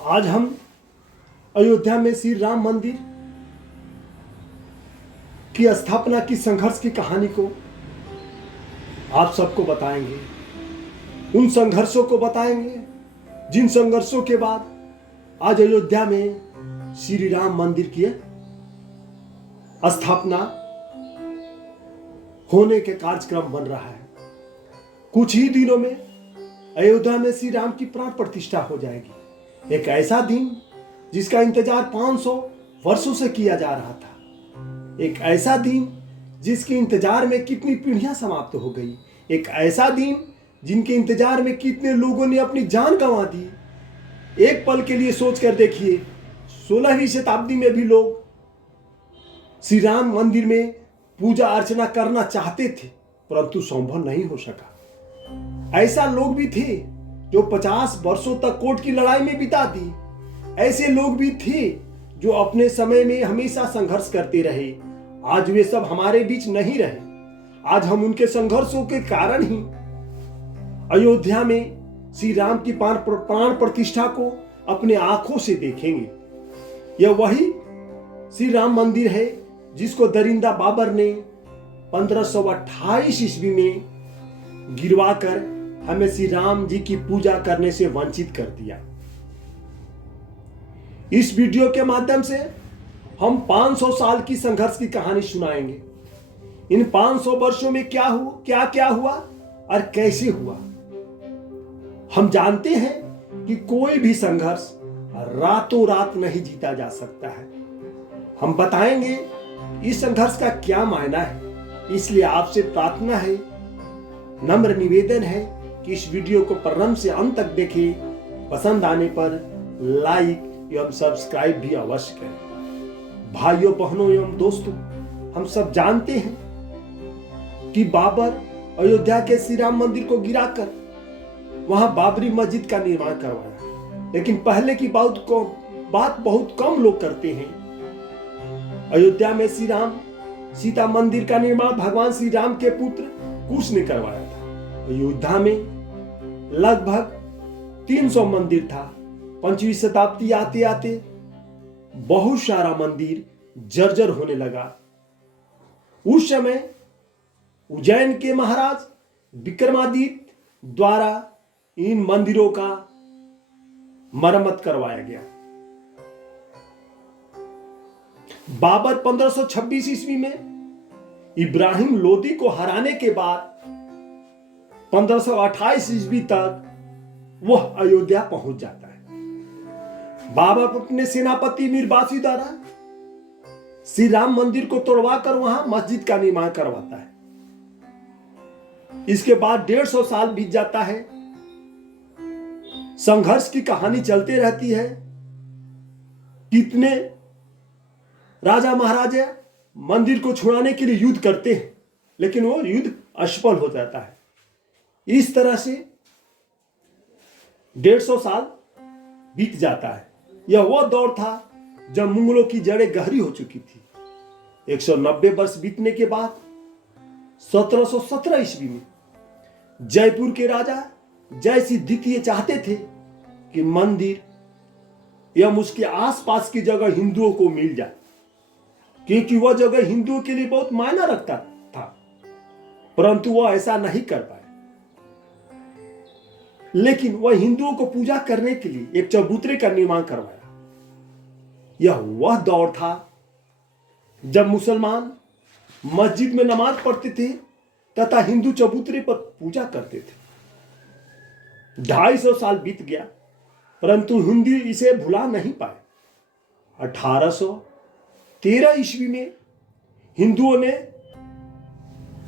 आज हम अयोध्या में श्री राम मंदिर की स्थापना की संघर्ष की कहानी को आप सबको बताएंगे। उन संघर्षों को बताएंगे जिन संघर्षों के बाद आज अयोध्या में श्री राम मंदिर की स्थापना होने के कार्यक्रम बन रहा है। कुछ ही दिनों में अयोध्या में श्री राम की प्राण प्रतिष्ठा हो जाएगी। एक ऐसा दिन जिसका इंतजार 500 वर्षों से किया जा रहा था। एक ऐसा दिन जिसके इंतजार में कितनी पीढ़ियां समाप्त हो गई। एक ऐसा दिन जिनके इंतजार में कितने लोगों ने अपनी जान गंवा दी। एक पल के लिए सोच कर देखिए, 16वीं शताब्दी में भी लोग श्री राम मंदिर में पूजा अर्चना करना चाहते थे, परंतु संभव नहीं हो सका। ऐसा लोग भी थे जो 50 वर्षों तक कोर्ट की लड़ाई में बिता दी। ऐसे लोग भी थे जो अपने समय में हमेशा संघर्ष करते रहे। आज वे सब हमारे बीच नहीं रहे। आज हम उनके संघर्षों के कारण ही अयोध्या में श्री राम की प्राण प्रतिष्ठा को अपने आंखों से देखेंगे। यह वही श्री राम मंदिर है जिसको दरिंदा बाबर ने 1528 ईस्वी में गिरवाकर हमें श्री राम जी की पूजा करने से वंचित कर दिया। इस वीडियो के माध्यम से हम 500 साल की संघर्ष की कहानी सुनाएंगे। इन 500 वर्षों में क्या हुआ और कैसे हुआ। हम जानते हैं कि कोई भी संघर्ष रातों रात नहीं जीता जा सकता है। हम बताएंगे इस संघर्ष का क्या मायना है। इसलिए आपसे प्रार्थना है, नम्र निवेदन है कि इस वीडियो को प्रारंभ से अंत तक देखें। पसंद आने पर लाइक एवं सब्सक्राइब भी अवश्य करें। भाइयों बहनों एवं दोस्तों, हम सब जानते हैं कि बाबर अयोध्या के श्री राम मंदिर को गिराकर वहां बाबरी मस्जिद का निर्माण करवाया। लेकिन पहले की बात बहुत कम लोग करते हैं। अयोध्या में श्री राम सीता मंदिर का निर्माण भगवान श्री राम के पुत्र कुश ने करवाया था। अयोध्या में लगभग 300 मंदिर था। 5वीं शताब्दी आते आते बहुत सारा मंदिर जर्जर होने लगा। उस समय उज्जैन के महाराज विक्रमादित्य द्वारा इन मंदिरों का मरम्मत करवाया गया। बाबर 1526 ईस्वी में इब्राहिम लोदी को हराने के बाद 1528 ईस्वी तक वह अयोध्या पहुंच जाता है। बाबर अपने सेनापति मीरबासी द्वारा श्री राम मंदिर को तोड़वाकर वहां मस्जिद का निर्माण करवाता है। इसके बाद 150 साल बीत जाता है। संघर्ष की कहानी चलती रहती है। कितने राजा महाराजा मंदिर को छुड़ाने के लिए युद्ध करते हैं, लेकिन वो युद्ध असफल हो जाता है। इस तरह से 150 साल बीत जाता है। यह वह दौर था जब मुगलों की जड़ें गहरी हो चुकी थी। 190 वर्ष बीतने के बाद 1717 ईस्वी में जयपुर के राजा जयसिंह द्वितीय चाहते थे कि मंदिर एवं उसके आसपास की जगह हिंदुओं को मिल जाए, क्योंकि वह जगह हिंदुओं के लिए बहुत मायना रखता था। परंतु वह ऐसा नहीं कर पाए। लेकिन वह हिंदुओं को पूजा करने के लिए एक चबूतरे का निर्माण करवाया। यह वह दौर था जब मुसलमान मस्जिद में नमाज पढ़ते थे तथा हिंदू चबूतरे पर पूजा करते थे। 250 साल बीत गया, परंतु हिंदू इसे भुला नहीं पाए। 1813 ईस्वी में हिंदुओं ने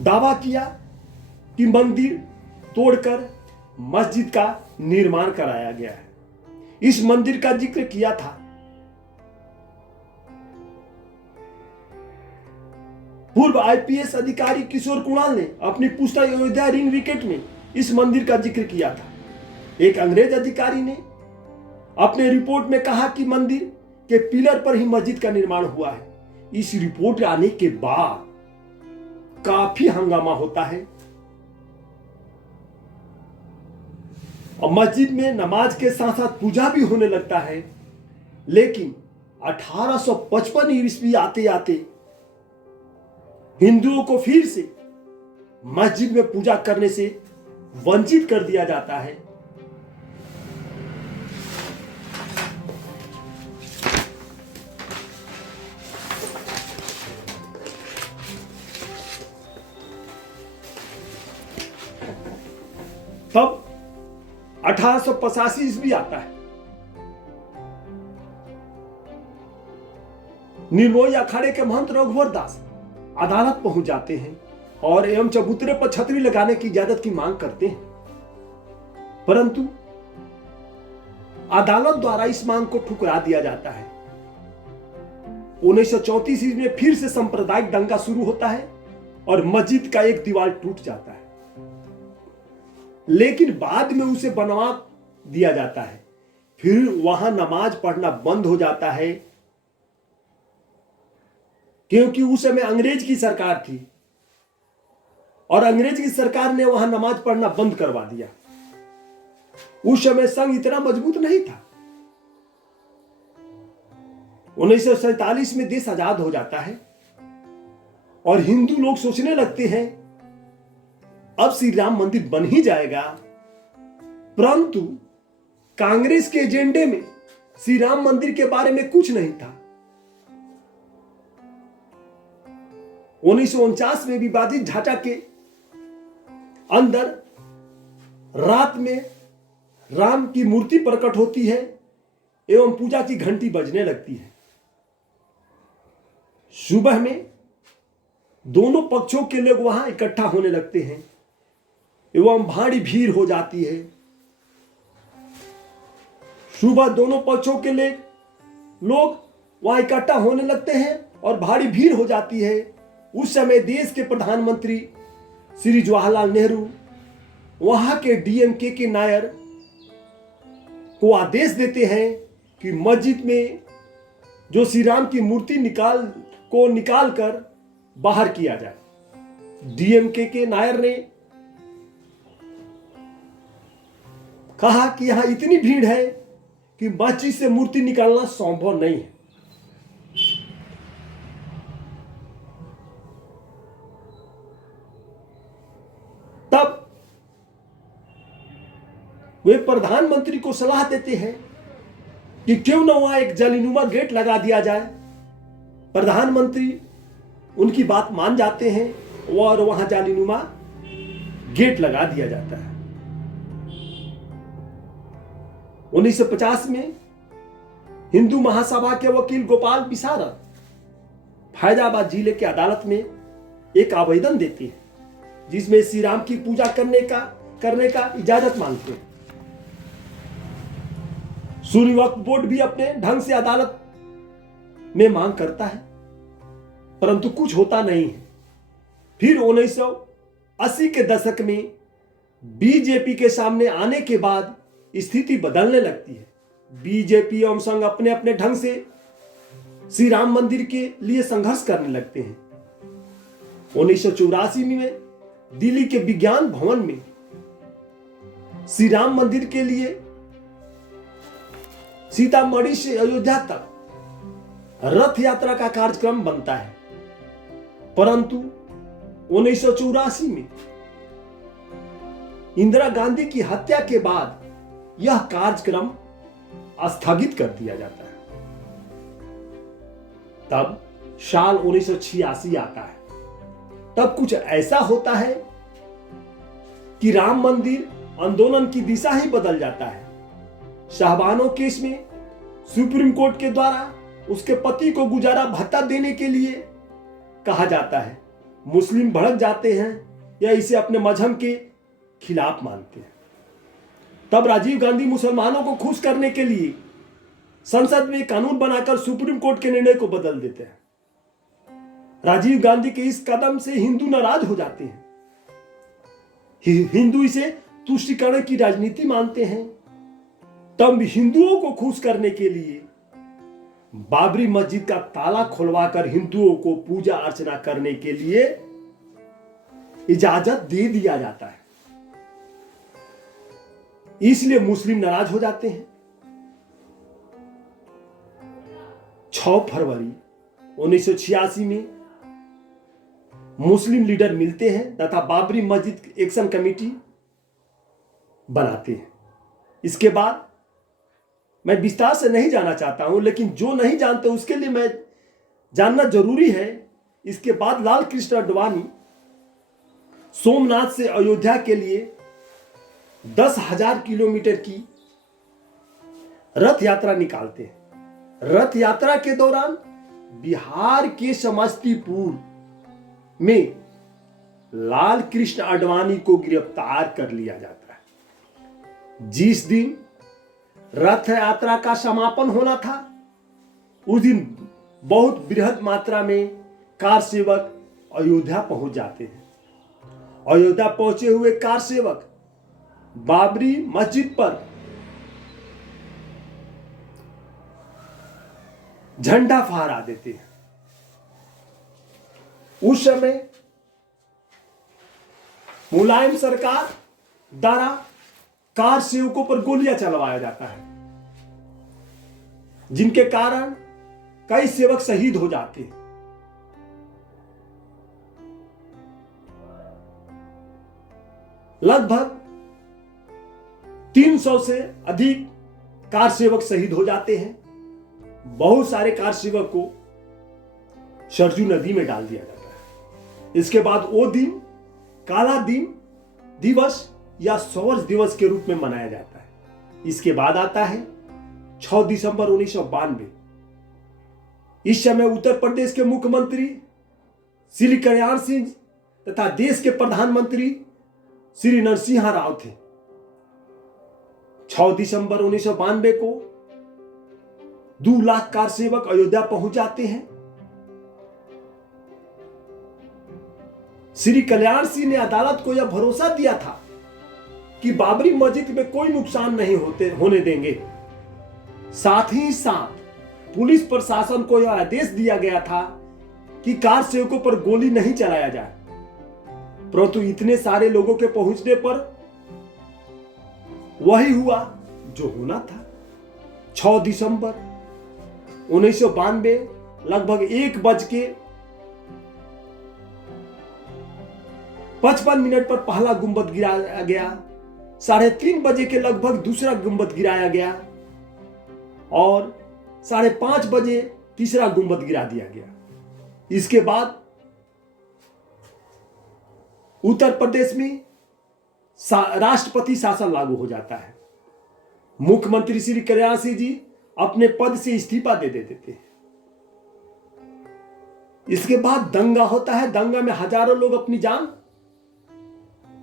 दावा किया कि मंदिर तोड़कर मस्जिद का निर्माण कराया गया है। इस मंदिर का जिक्र किया था पूर्व आईपीएस अधिकारी किशोर कुणाल ने अपनी पुस्तक अयोध्या रिंग विकेट में इस मंदिर का जिक्र किया था। एक अंग्रेज अधिकारी ने अपने रिपोर्ट में कहा कि मंदिर के पिलर पर ही मस्जिद का निर्माण हुआ है। इस रिपोर्ट आने के बाद काफी हंगामा होता है। और मस्जिद में नमाज के साथ साथ पूजा भी होने लगता है। लेकिन 1855 ईस्वी आते आते हिंदुओं को फिर से मस्जिद में पूजा करने से वंचित कर दिया जाता है। तब 1885 ईस्वी आता है। निर्मोही अखाड़े के महंत रघुवर दास अदालत पहुंच जाते हैं और एवं चबूतरे पर छतरी लगाने की इजाजत की मांग करते हैं, परंतु अदालत द्वारा इस मांग को ठुकरा दिया जाता है। 1934 ईस्वी में फिर से सांप्रदायिक दंगा शुरू होता है और मस्जिद का एक दीवार टूट जाता है, लेकिन बाद में उसे बनवा दिया जाता है। फिर वहां नमाज पढ़ना बंद हो जाता है, क्योंकि उस समय अंग्रेज की सरकार थी और अंग्रेज की सरकार ने वहां नमाज पढ़ना बंद करवा दिया। उस समय संघ इतना मजबूत नहीं था। 1947 में देश आजाद हो जाता है और हिंदू लोग सोचने लगते हैं अब श्री राम मंदिर बन ही जाएगा, परंतु कांग्रेस के एजेंडे में श्री राम मंदिर के बारे में कुछ नहीं था। 1949 में विवादित ढांचा के अंदर रात में राम की मूर्ति प्रकट होती है एवं पूजा की घंटी बजने लगती है। सुबह में दोनों पक्षों के लोग वहां इकट्ठा होने लगते हैं एवं भारी भीड़ हो जाती है। सुबह दोनों पक्षों के लोग वहां इकट्ठा होने लगते हैं और भारी भीड़ हो जाती है। उस समय देश के प्रधानमंत्री श्री जवाहरलाल नेहरू वहां के डीएमके के नायर को आदेश देते हैं कि मस्जिद में जो श्री राम की मूर्ति निकाल कर बाहर किया जाए। डीएमके के नायर ने कहा कि यहां इतनी भीड़ है कि मस्जिद से मूर्ति निकालना संभव नहीं है। तब वे प्रधानमंत्री को सलाह देते हैं कि क्यों न वहां एक जालीनुमा गेट लगा दिया जाए। प्रधानमंत्री उनकी बात मान जाते हैं और वहां जालीनुमा गेट लगा दिया जाता है। 1950 में हिंदू महासभा के वकील गोपाल विशारद फैजाबाद जिले की अदालत में एक आवेदन देते हैं जिसमें श्री राम की पूजा करने का इजाजत मांगते हैं। सुन्नी वक्फ बोर्ड भी अपने ढंग से अदालत में मांग करता है, परंतु कुछ होता नहीं है। फिर 1980 के दशक में बीजेपी के सामने आने के बाद स्थिति बदलने लगती है। बीजेपी एवं संघ अपने अपने ढंग से श्री राम मंदिर के लिए संघर्ष करने लगते हैं। 1984 में दिल्ली के विज्ञान भवन में श्री राम मंदिर के लिए सीतामढ़ी से अयोध्या तक रथ यात्रा का कार्यक्रम बनता है, परंतु 1984 में इंदिरा गांधी की हत्या के बाद यह कार्यक्रम स्थगित कर दिया जाता है। तब साल 1986 आता है। तब कुछ ऐसा होता है कि राम मंदिर आंदोलन की दिशा ही बदल जाता है। शाहबानो केस में सुप्रीम कोर्ट के द्वारा उसके पति को गुजारा भत्ता देने के लिए कहा जाता है। मुस्लिम भड़क जाते हैं या इसे अपने मजहब के खिलाफ मानते हैं। तब राजीव गांधी मुसलमानों को खुश करने के लिए संसद में कानून बनाकर सुप्रीम कोर्ट के निर्णय को बदल देते हैं। राजीव गांधी के इस कदम से हिंदू नाराज हो जाते हैं। हिंदू इसे तुष्टीकरण की राजनीति मानते हैं। तब हिंदुओं को खुश करने के लिए बाबरी मस्जिद का ताला खुलवाकर हिंदुओं को पूजा अर्चना करने के लिए इजाजत दे दिया जाता है। इसलिए मुस्लिम नाराज हो जाते हैं। 6 फरवरी 1986 में मुस्लिम लीडर मिलते हैं तथा बाबरी मस्जिद एक्शन कमेटी बनाते हैं। इसके बाद मैं विस्तार से नहीं जाना चाहता हूं, लेकिन जो नहीं जानते उसके लिए मैं जानना जरूरी है। इसके बाद लाल कृष्ण आडवाणी सोमनाथ से अयोध्या के लिए 10,000 किलोमीटर की रथ यात्रा निकालते हैं। रथ यात्रा के दौरान बिहार के समस्तीपुर में लाल कृष्ण आडवाणी को गिरफ्तार कर लिया जाता है। जिस दिन रथ यात्रा का समापन होना था, उस दिन बहुत बृहद मात्रा में कार सेवक अयोध्या पहुंच जाते हैं। अयोध्या पहुंचे हुए कार सेवक बाबरी मस्जिद पर झंडा फहरा देते हैं। उस समय मुलायम सरकार द्वारा कार सेवकों पर गोलियां चलवाया जाता है, जिनके कारण कई सेवक शहीद हो जाते हैं। लगभग 300 से अधिक कार सेवक शहीद हो जाते हैं। बहुत सारे कार सेवक को सरजू नदी में डाल दिया जाता है। इसके बाद वो दिन काला दिन दिवस या शौर्य दिवस के रूप में मनाया जाता है। इसके बाद आता है 6 दिसंबर 1992। इस समय उत्तर प्रदेश के मुख्यमंत्री श्री कल्याण सिंह तथा देश के प्रधानमंत्री श्री नरसिम्हा राव थे। 6 दिसंबर 1992 को 2 लाख कार सेवक अयोध्या पहुंच जाते हैं। श्री कल्याण सिंह ने अदालत को यह भरोसा दिया था कि बाबरी मस्जिद में कोई नुकसान नहीं होने देंगे। साथ ही साथ पुलिस प्रशासन को यह आदेश दिया गया था कि कार सेवकों पर गोली नहीं चलाया जाए। परंतु इतने सारे लोगों के पहुंचने पर वही हुआ जो होना था। 6 दिसंबर 1992 लगभग 1:55 पर पहला गुंबद गिराया गया। 3:30 बजे के लगभग दूसरा गुंबद गिराया गया और 5:30 बजे तीसरा गुंबद गिरा दिया गया। इसके बाद उत्तर प्रदेश में राष्ट्रपति शासन लागू हो जाता है। मुख्यमंत्री श्री कल्याण सिंह जी अपने पद से इस्तीफा दे देते हैं। इसके बाद दंगा होता है। दंगा में हजारों लोग अपनी जान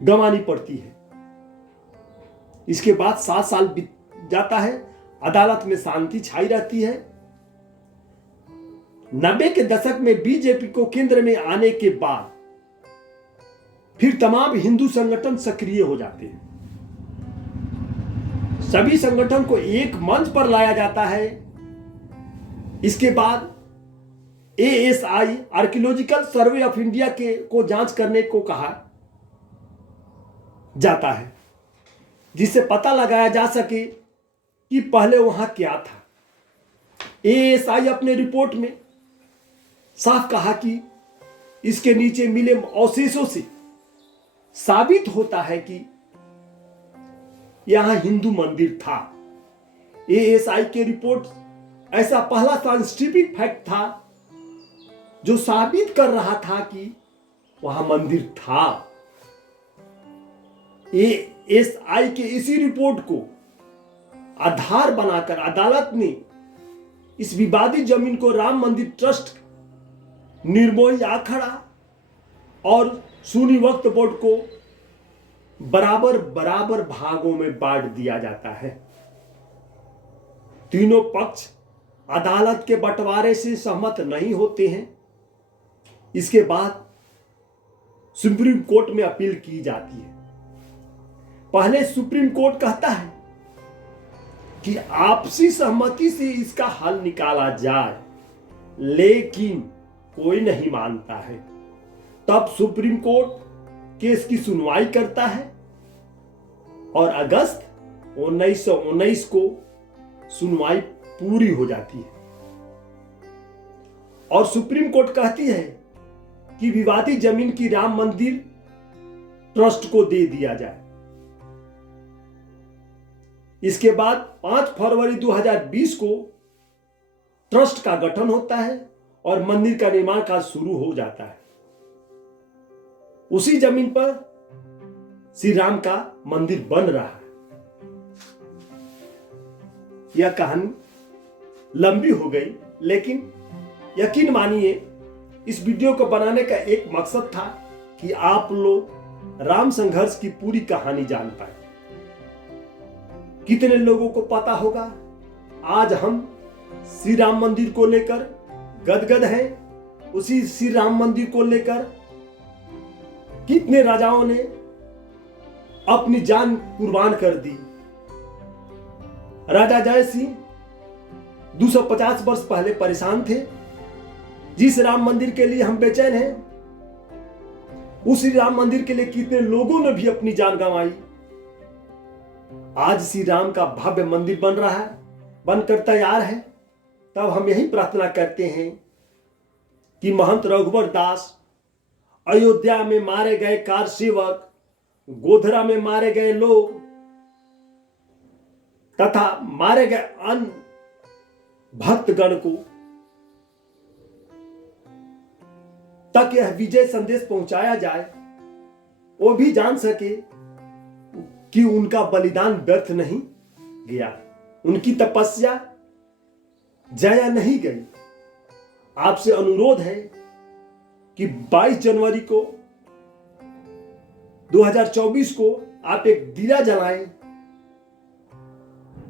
गंवानी पड़ती है। इसके बाद 7 साल बीत जाता है। अदालत में शांति छाई रहती है। 90 के दशक में बीजेपी को केंद्र में आने के बाद फिर तमाम हिंदू संगठन सक्रिय हो जाते हैं। सभी संगठन को एक मंच पर लाया जाता है। इसके बाद ASI archaeological survey of India को जांच करने को कहा जाता है, जिससे पता लगाया जा सके कि पहले वहां क्या था। ASI अपने रिपोर्ट में साफ कहा कि इसके नीचे मिले अवशेषों से साबित होता है कि यहां हिंदू मंदिर था। ASI के रिपोर्ट ऐसा पहला साइंटिफिक फैक्ट था जो साबित कर रहा था कि वहां मंदिर था। ASI के इसी रिपोर्ट को आधार बनाकर अदालत ने इस विवादित जमीन को राम मंदिर ट्रस्ट, निर्मोही अखाड़ा और सुन्नी वक्फ बोर्ड को बराबर बराबर भागों में बांट दिया जाता है। तीनों पक्ष अदालत के बंटवारे से सहमत नहीं होते हैं। इसके बाद सुप्रीम कोर्ट में अपील की जाती है। पहले सुप्रीम कोर्ट कहता है कि आपसी सहमति से इसका हल निकाला जाए, लेकिन कोई नहीं मानता है। तब सुप्रीम कोर्ट केस की सुनवाई करता है और अगस्त 1919 को सुनवाई पूरी हो जाती है और सुप्रीम कोर्ट कहती है कि विवादित जमीन की राम मंदिर ट्रस्ट को दे दिया जाए। इसके बाद 5 फरवरी 2020 को ट्रस्ट का गठन होता है और मंदिर का निर्माण कार्य शुरू हो जाता है। उसी जमीन पर श्री राम का मंदिर बन रहा है। यह कहानी लंबी हो गई, लेकिन यकीन मानिए इस वीडियो को बनाने का एक मकसद था कि आप लोग राम संघर्ष की पूरी कहानी जान पाए। कितने लोगों को पता होगा आज हम श्री राम मंदिर को लेकर गदगद हैं। उसी श्री राम मंदिर को लेकर कितने राजाओं ने अपनी जान कुर्बान कर दी। राजा जय सिंह 250 वर्ष पहले परेशान थे। जिस राम मंदिर के लिए हम बेचैन हैं, उस राम मंदिर के लिए कितने लोगों ने भी अपनी जान गंवाई। आज श्री राम का भव्य मंदिर बन रहा है, बनकर तैयार है। तब हम यही प्रार्थना करते हैं कि महंत रघुवर दास, अयोध्या में मारे गए कार सेवक, गोधरा में मारे गए लोग तथा मारे गए अन्य भक्तगण को तक यह विजय संदेश पहुंचाया जाए, वो भी जान सके कि उनका बलिदान व्यर्थ नहीं गया, उनकी तपस्या जाया नहीं गई। आपसे अनुरोध है कि 22 जनवरी को 2024 को आप एक दिया जलाएं,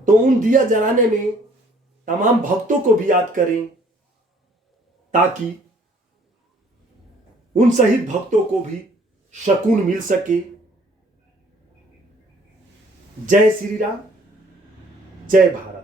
तो उन दिया जलाने में तमाम भक्तों को भी याद करें, ताकि उन शहीद भक्तों को भी सुकून मिल सके। जय श्री राम, जय भारत।